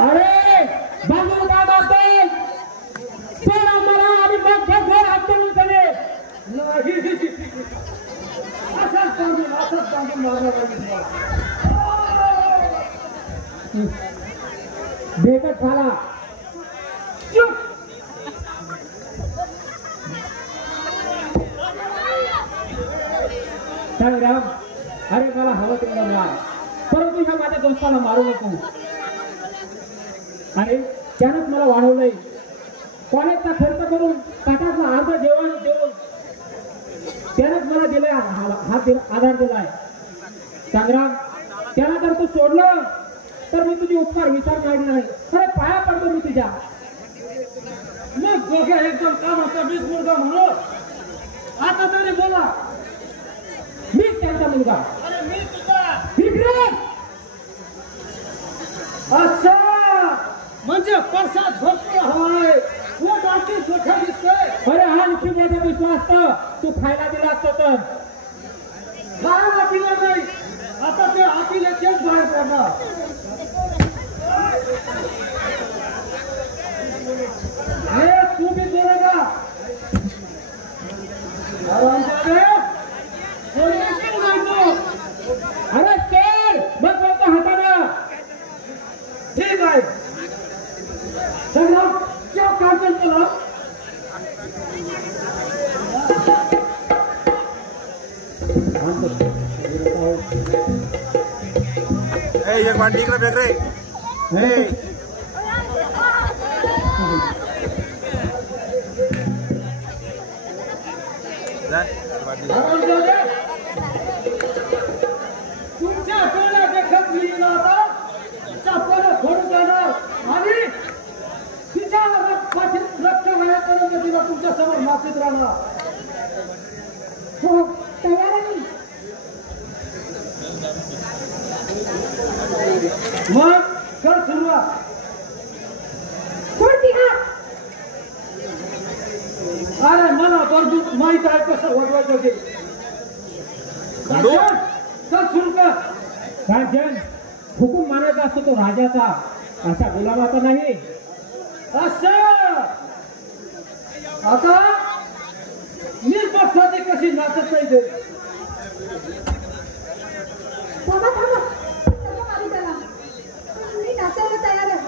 अरे बाजूला काय मारतोय पण आम्हाला आम्ही बघ घर हातून सगळे नाही असंच बांधून मारला पाहिजे बेकट झाला चुप संग्राम अरे मला हवं तेवढं मार परंतु ह्या माझ्या दोस्ताला मारू नको अरे त्यानंच मला वाढवलंय कॉलेजचा खर्च करून ताटातला अर्ध जेवण देऊन त्यानंच मला दिलाय आधार दिलाय संग्राम त्याला जर तू सोडलं तर मी तुझे उपकार विसरणार नाही खरं पाया पडतो मी तुझ्या मग दोघे एकदम कामाचा मीच मुलगा म्हणून आता तरी बोला मीच त्यांचा मुलगा अरे मी सुद्धा असं म्हणजे परसाद भरपूर हवाय पोट आणखी मोठा दिसतोय अरे हा आणखी मोठा दिसला असतं तू खायला दिला असतं तर खायला दिलं नाही आता ते आतील तेच बाहेर पडणार हे तू बी जोडे का अरे सर बघ बोलतो हाताना ठीक आहे संग्राम क्या काढतो तुला एक बार ठीक रहे रे तुमच्या डोळ्या देखत मी आता चापाला फोडून जाणार आणि तिच्या रक्त वयापर्यंत तिला तुमच्या समोर माफीत राहणार हो तयार आहे मग कर सुरुवात अरे मला बरोबर माहित आहे कसं वडवायचं ते चल सुरू कर राजन हुकूम मानायचा असतो तो राजाचा असा गुलामाचा नाही असं आता मी बघतो ते कशी नाचत नाही ते तयार आहे